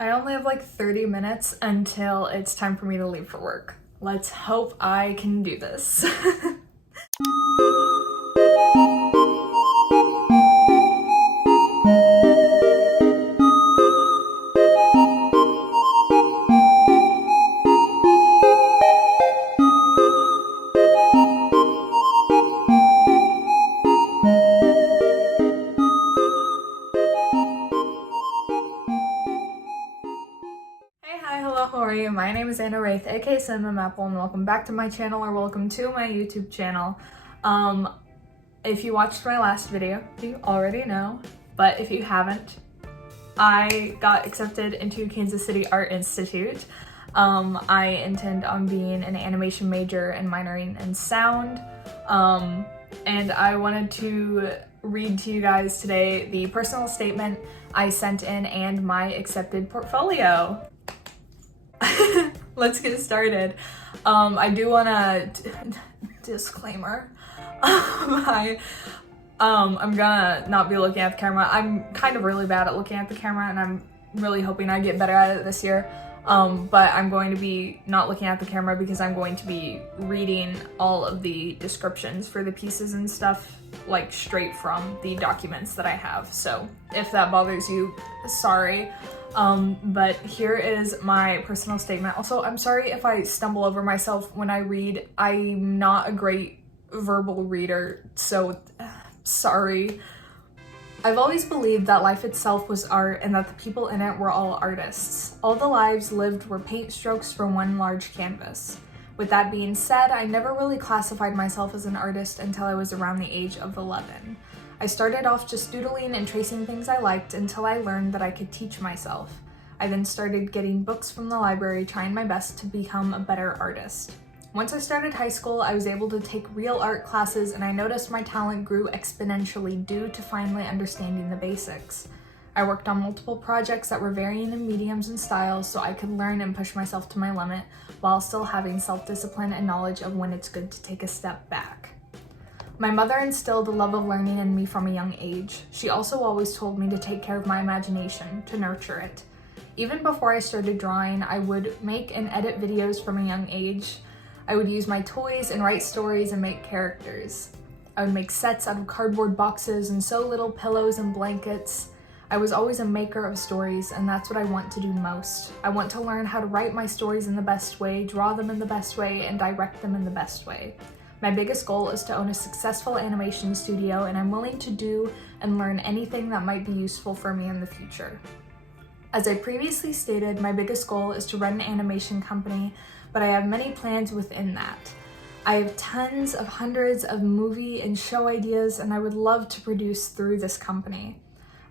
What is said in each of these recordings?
I only have like 30 minutes until it's time for me to leave for work. Let's hope I can do this. How are you? My name is Anna Wraith, aka Cinnamon Apple, and welcome back to my channel, or welcome to my YouTube channel. If you watched my last video, you already know, but if you haven't, I got accepted into Kansas City Art Institute. I intend on being an animation major and minoring in sound, and I wanted to read to you guys today the personal statement I sent in and my accepted portfolio. Let's get started. I do want to disclaimer. I'm gonna not be looking at the camera. I'm kind of really bad at looking at the camera, and I'm really hoping I get better at it this year. But I'm going to be not looking at the camera because I'm going to be reading all of the descriptions for the pieces and stuff, like straight from the documents that I have. So if that bothers you, sorry. But here is my personal statement. Also, I'm sorry if I stumble over myself when I read. I'm not a great verbal reader, so sorry. I've always believed that life itself was art and that the people in it were all artists. All the lives lived were paint strokes for one large canvas. With that being said, I never really classified myself as an artist until I was around the age of 11. I started off just doodling and tracing things I liked until I learned that I could teach myself. I then started getting books from the library, trying my best to become a better artist. Once I started high school, I was able to take real art classes, and I noticed my talent grew exponentially due to finally understanding the basics. I worked on multiple projects that were varying in mediums and styles so I could learn and push myself to my limit while still having self-discipline and knowledge of when it's good to take a step back. My mother instilled a love of learning in me from a young age. She also always told me to take care of my imagination, to nurture it. Even before I started drawing, I would make and edit videos from a young age. I would use my toys and write stories and make characters. I would make sets out of cardboard boxes and sew little pillows and blankets. I was always a maker of stories, and that's what I want to do most. I want to learn how to write my stories in the best way, draw them in the best way, and direct them in the best way. My biggest goal is to own a successful animation studio, and I'm willing to do and learn anything that might be useful for me in the future. As I previously stated, my biggest goal is to run an animation company, but I have many plans within that. I have tons of hundreds of movie and show ideas, and I would love to produce through this company.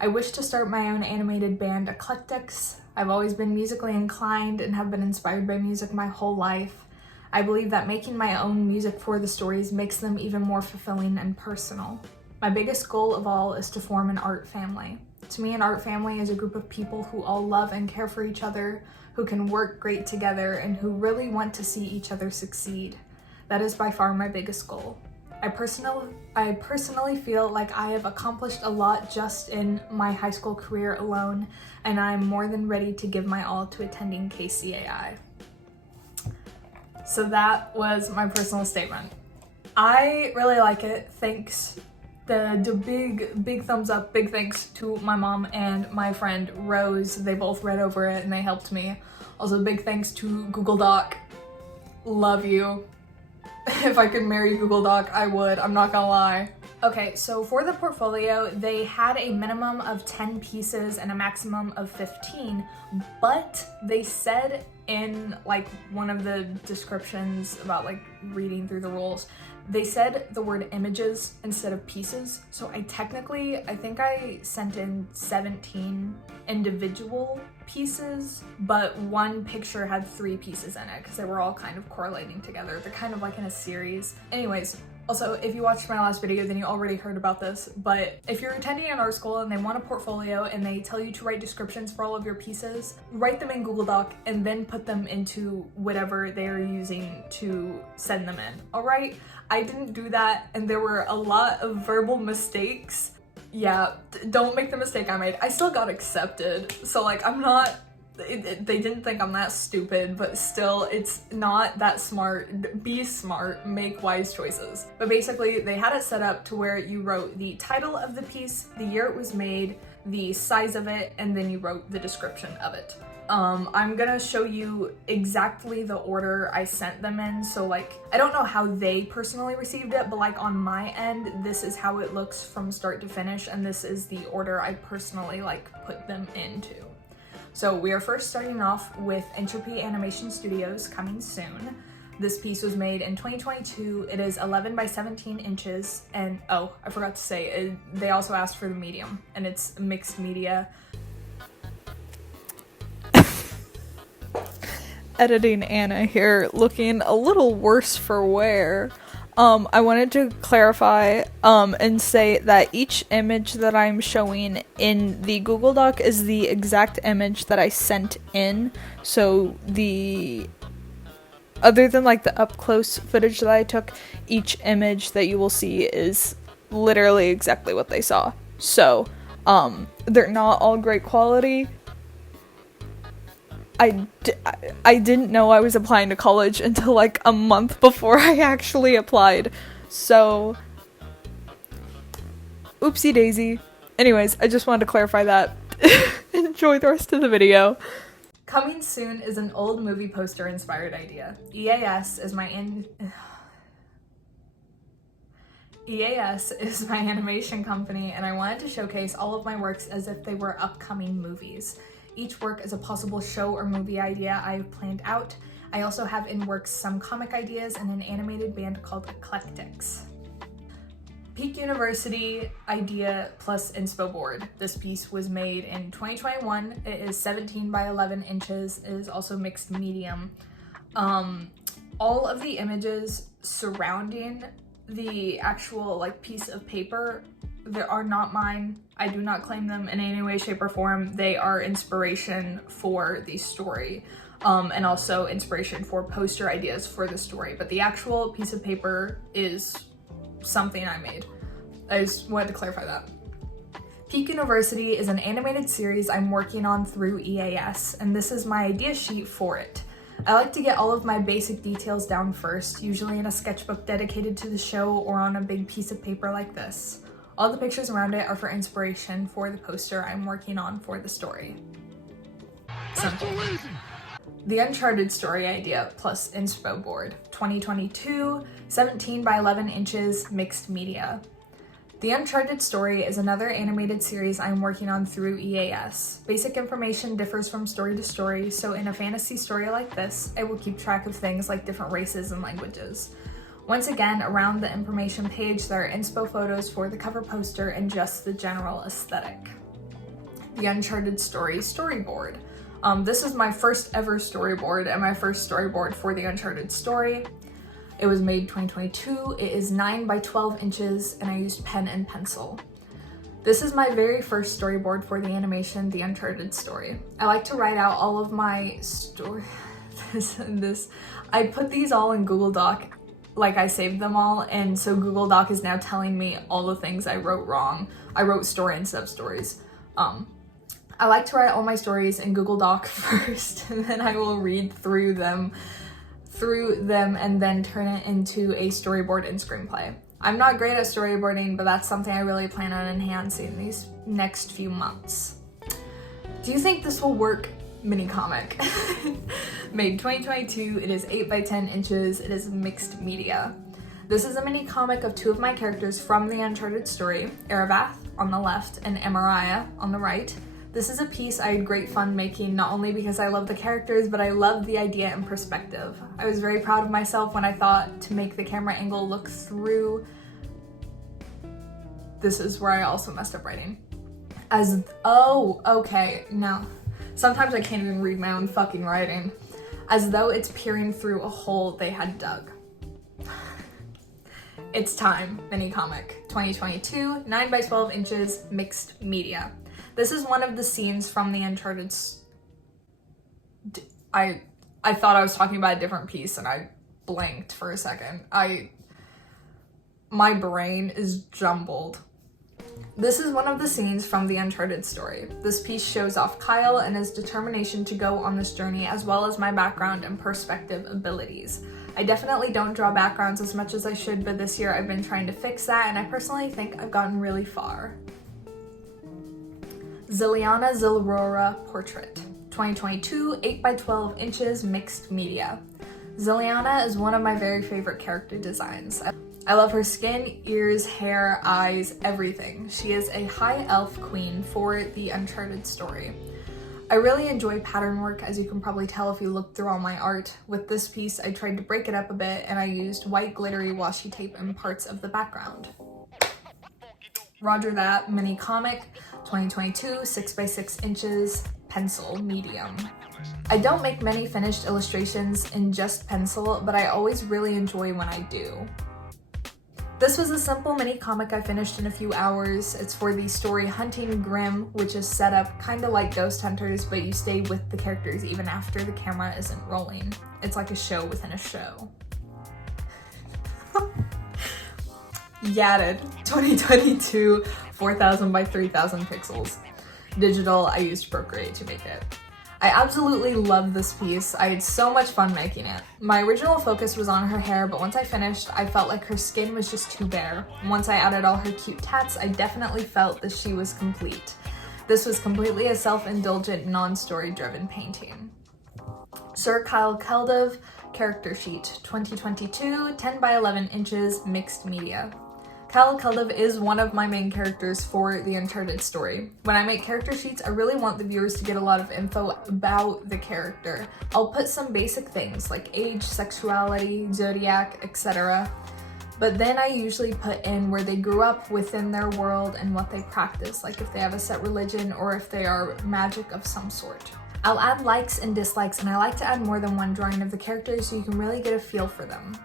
I wish to start my own animated band, Eclectics. I've always been musically inclined and have been inspired by music my whole life. I believe that making my own music for the stories makes them even more fulfilling and personal. My biggest goal of all is to form an art family. To me, an art family is a group of people who all love and care for each other, who can work great together, and who really want to see each other succeed. That is by far my biggest goal. I personally feel like I have accomplished a lot just in my high school career alone, and I'm more than ready to give my all to attending KCAI. So that was my personal statement. I really like it. Thanks. The big thumbs up, big thanks to my mom and my friend Rose. They both read over it and they helped me. Also, big thanks to Google Doc. Love you. If I could marry Google Doc, I would. I'm not gonna lie. Okay, so for the portfolio, they had a minimum of 10 pieces and a maximum of 15, but they said in like one of the descriptions about like reading through the rules, they said the word images instead of pieces. So I think I sent in 17 individual pieces, but one picture had 3 pieces in it because they were all kind of correlating together. They're kind of like in a series. Anyways, also, if you watched my last video, then you already heard about this, but if you're attending an art school and they want a portfolio and they tell you to write descriptions for all of your pieces, write them in Google Doc and then put them into whatever they're using to send them in, all right? I didn't do that, and there were a lot of verbal mistakes. Yeah, don't make the mistake I made. I still got accepted, so like I'm not they didn't think I'm that stupid, but still, it's not that smart. Be smart, make wise choices. But basically, they had it set up to where you wrote the title of the piece, the year it was made, the size of it, and then you wrote the description of it. I'm gonna show you exactly the order I sent them in, so like, I don't know how they personally received it, but like on my end, this is how it looks from start to finish, and this is the order I personally like put them into. So we are first starting off with Entropy Animation Studios, coming soon. This piece was made in 2022. It is 11 by 17 inches, and oh, I forgot to say, they also asked for the medium, and it's mixed media. Editing Anna here, looking a little worse for wear. I wanted to clarify and say that each image that I'm showing in the Google Doc is the exact image that I sent in. So other than like the up close footage that I took, each image that you will see is literally exactly what they saw. So they're not all great quality. I didn't know I was applying to college until like a month before I actually applied, so oopsie daisy. Anyways, I just wanted to clarify that. Enjoy the rest of the video. Coming soon is an old movie poster inspired idea. EAS is my animation company, and I wanted to showcase all of my works as if they were upcoming movies. Each work is a possible show or movie idea I've planned out. I also have in works some comic ideas and an animated band called Eclectics. Peak University idea plus inspo board. This piece was made in 2021. It is 17 by 11 inches. It is also mixed medium. All of the images surrounding the actual like piece of paper, they are not mine. I do not claim them in any way, shape, or form. They are inspiration for the story, and also inspiration for poster ideas for the story. But the actual piece of paper is something I made. I just wanted to clarify that. Peak University is an animated series I'm working on through EAS, and this is my idea sheet for it. I like to get all of my basic details down first, usually in a sketchbook dedicated to the show or on a big piece of paper like this. All the pictures around it are for inspiration for the poster I'm working on for the story. Simple. The Uncharted story idea plus inspo board. 2022, 17 by 11 inches, mixed media. The Uncharted story is another animated series I'm working on through EAS. Basic information differs from story to story, so in a fantasy story like this, I will keep track of things like different races and languages. Once again, around the information page, there are inspo photos for the cover poster and just the general aesthetic. The Uncharted story storyboard. This is my first ever storyboard and my first storyboard for the Uncharted story. It was made 2022. It is 9 by 12 inches and I used pen and pencil. This is my very first storyboard for the animation, The Uncharted Story. I like to write out all of my I put these all in Google Doc. Like I saved them all, and so Google Doc is now telling me all the things I wrote wrong. I wrote story instead of stories. I like to write all my stories in Google Doc first, and then I will read through them and then turn it into a storyboard and screenplay. I'm not great at storyboarding, but that's something I really plan on enhancing these next few months. Do you think this will work? Mini comic. Made 2022, it is 8 by 10 inches, it is mixed media. This is a mini comic of two of my characters from the Uncharted story, Aravath on the left and Amariah on the right. This is a piece I had great fun making, not only because I love the characters, but I love the idea and perspective. I was very proud of myself when I thought to make the camera angle look through. This is where I also messed up writing. No. Sometimes I can't even read my own fucking writing. As though it's peering through a hole they had dug. It's time, mini comic. 2022, 9 by 12 inches, mixed media. This is one of the scenes from the Uncharted. I thought I was talking about a different piece and I blanked for a second. My brain is jumbled. This is one of the scenes from the Uncharted story. This piece shows off Kyle and his determination to go on this journey, as well as my background and perspective abilities. I definitely don't draw backgrounds as much as I should, but this year I've been trying to fix that, and I personally think I've gotten really far. Ziliana Zilrora Portrait, 2022, 8x12 inches, mixed media. Ziliana is one of my very favorite character designs. I love her skin, ears, hair, eyes, everything. She is a high elf queen for the Uncharted story. I really enjoy pattern work, as you can probably tell if you look through all my art. With this piece, I tried to break it up a bit and I used white glittery washi tape in parts of the background. Roger That mini comic, 2022, 6x6 inches, pencil, medium. I don't make many finished illustrations in just pencil, but I always really enjoy when I do. This was a simple mini comic I finished in a few hours. It's for the story Hunting Grimm, which is set up kinda like Ghost Hunters, but you stay with the characters even after the camera isn't rolling. It's like a show within a show. Yadded, 2022, 4000 by 3000 pixels. Digital, I used Procreate to make it. I absolutely love this piece. I had so much fun making it. My original focus was on her hair, but once I finished, I felt like her skin was just too bare. Once I added all her cute tats, I definitely felt that she was complete. This was completely a self-indulgent, non-story driven painting. Sir Kyle Keldov, character sheet, 2022, 10 by 11 inches, mixed media. Kyle Keldov is one of my main characters for the Uncharted story. When I make character sheets, I really want the viewers to get a lot of info about the character. I'll put some basic things like age, sexuality, zodiac, etc. But then I usually put in where they grew up within their world and what they practice, like if they have a set religion or if they are magic of some sort. I'll add likes and dislikes, and I like to add more than one drawing of the characters so you can really get a feel for them.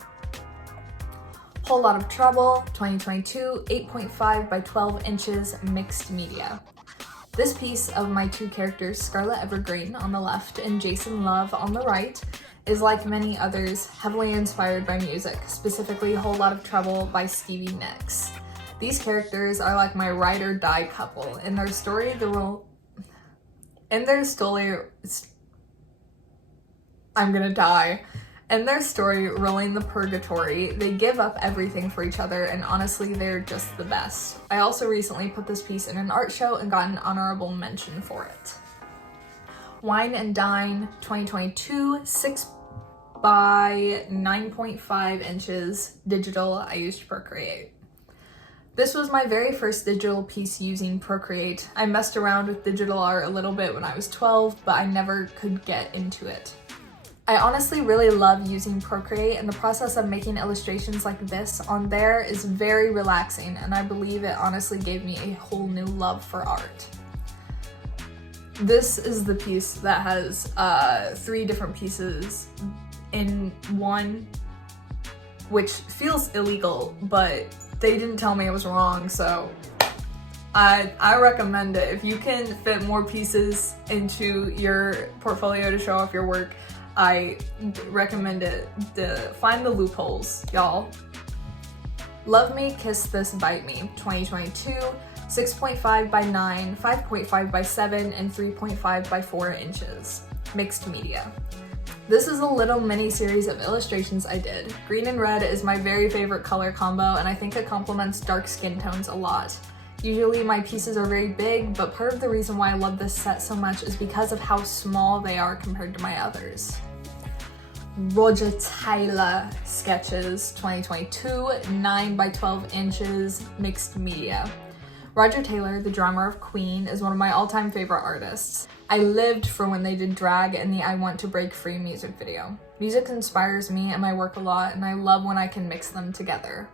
Whole Lot of Trouble, 2022, 8.5 by 12 inches, mixed media. This piece of my two characters, Scarlet Evergreen on the left and Jason Love on the right, is like many others, heavily inspired by music, specifically Whole Lot of Trouble by Stevie Nicks. These characters are like my ride or die couple. In their story, I'm gonna die. In their story, Rolling the Purgatory, they give up everything for each other, and honestly, they're just the best. I also recently put this piece in an art show and got an honorable mention for it. Wine and Dine, 2022, 6 by 9.5 inches, digital, I used Procreate. This was my very first digital piece using Procreate. I messed around with digital art a little bit when I was 12, but I never could get into it. I honestly really love using Procreate, and the process of making illustrations like this on there is very relaxing, and I believe it honestly gave me a whole new love for art. This is the piece that has 3 different pieces in one, which feels illegal, but they didn't tell me it was wrong, so I recommend it. If you can fit more pieces into your portfolio to show off your work, I recommend it. Find the loopholes, y'all. Love Me, Kiss This, Bite Me, 2022, 6.5 by 9, 5.5 by 7, and 3.5 by 4 inches. Mixed media. This is a little mini series of illustrations I did. Green and red is my very favorite color combo, and I think it complements dark skin tones a lot. Usually my pieces are very big, but part of the reason why I love this set so much is because of how small they are compared to my others. Roger Taylor sketches, 2022, 9 by 12 inches, mixed media. Roger Taylor, the drummer of Queen, is one of my all-time favorite artists. I lived for when they did drag in the I Want to Break Free music video. Music inspires me and my work a lot, and I love when I can mix them together.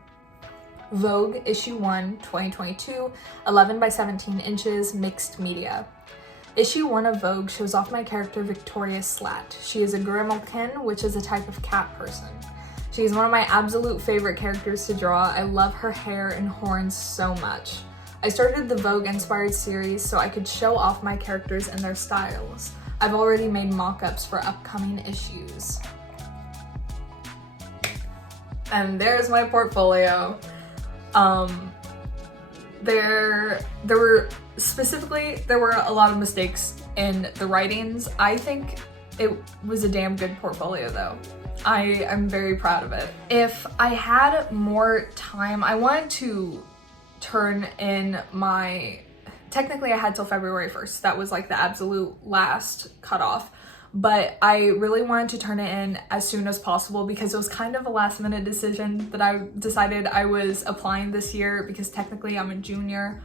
Vogue, issue 1, 2022, 11 by 17 inches, mixed media. Issue 1 of Vogue shows off my character Victoria Slat. She is a grimalkin, which is a type of cat person. She is one of my absolute favorite characters to draw. I love her hair and horns so much. I started the Vogue-inspired series so I could show off my characters and their styles. I've already made mock-ups for upcoming issues. And there's my portfolio. there were a lot of mistakes in the writings. I think it was a damn good portfolio though. I'm very proud of it. If I had more time, I wanted to turn in my, technically I had till February 1st. That was like the absolute last cutoff. But I really wanted to turn it in as soon as possible because it was kind of a last minute decision that I decided I was applying this year because technically I'm a junior.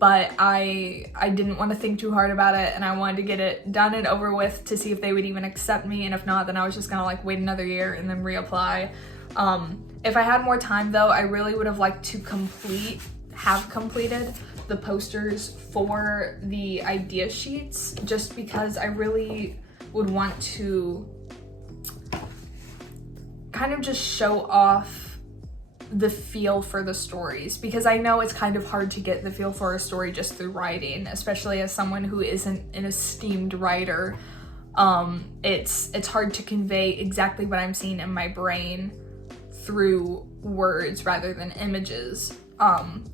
But I didn't want to think too hard about it and I wanted to get it done and over with to see if they would even accept me, and if not, then I was just gonna like wait another year and then reapply. If I had more time though, I really would have liked to have completed the posters for the idea sheets, just because I really would want to kind of just show off the feel for the stories, because I know it's kind of hard to get the feel for a story just through writing, especially as someone who isn't an esteemed writer. It's hard to convey exactly what I'm seeing in my brain through words rather than images.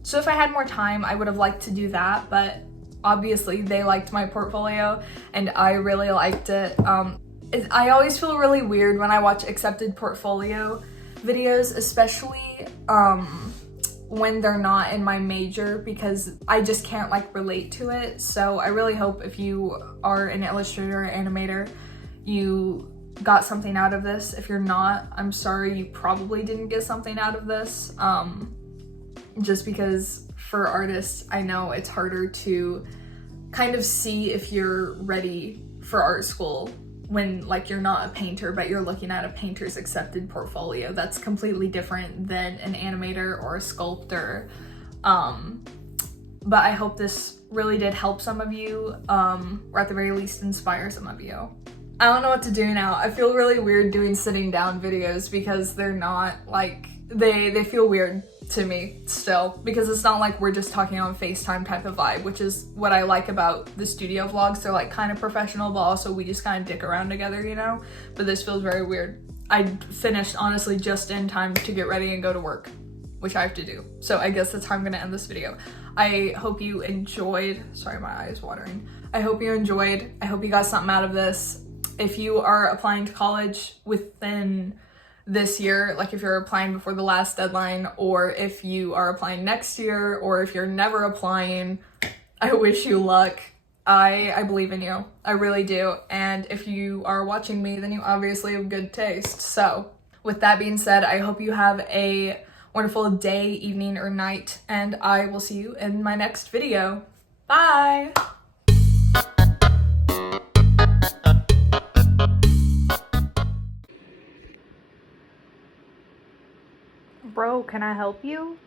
So if I had more time, I would have liked to do that, but obviously they liked my portfolio and I really liked it. I always feel really weird when I watch accepted portfolio videos, especially when they're not in my major, because I just can't like relate to it. So I really hope if you are an illustrator or animator, you got something out of this. If you're not, I'm sorry, you probably didn't get something out of this. Just because for artists, I know it's harder to kind of see if you're ready for art school when like you're not a painter, but you're looking at a painter's accepted portfolio. That's completely different than an animator or a sculptor. But I hope this really did help some of you, or at the very least inspire some of you. I don't know what to do now. I feel really weird doing sitting down videos because they're not like, they feel weird to me still, because it's not like we're just talking on FaceTime type of vibe, which is what I like about the studio vlogs. They're like kind of professional, but also we just kind of dick around together, you know? But this feels very weird. I finished honestly just in time to get ready and go to work, which I have to do. So I guess that's how I'm gonna end this video. I hope you enjoyed. Sorry, my eye is watering. I hope you enjoyed. I hope you got something out of this. If you are applying to college within this year, like if you're applying before the last deadline, or if you are applying next year, or if you're never applying, I wish you luck. I believe in you. I really do. And if you are watching me, then you obviously have good taste. So with that being said, I hope you have a wonderful day, evening, or night, and I will see you in my next video. Bye! Bro, can I help you?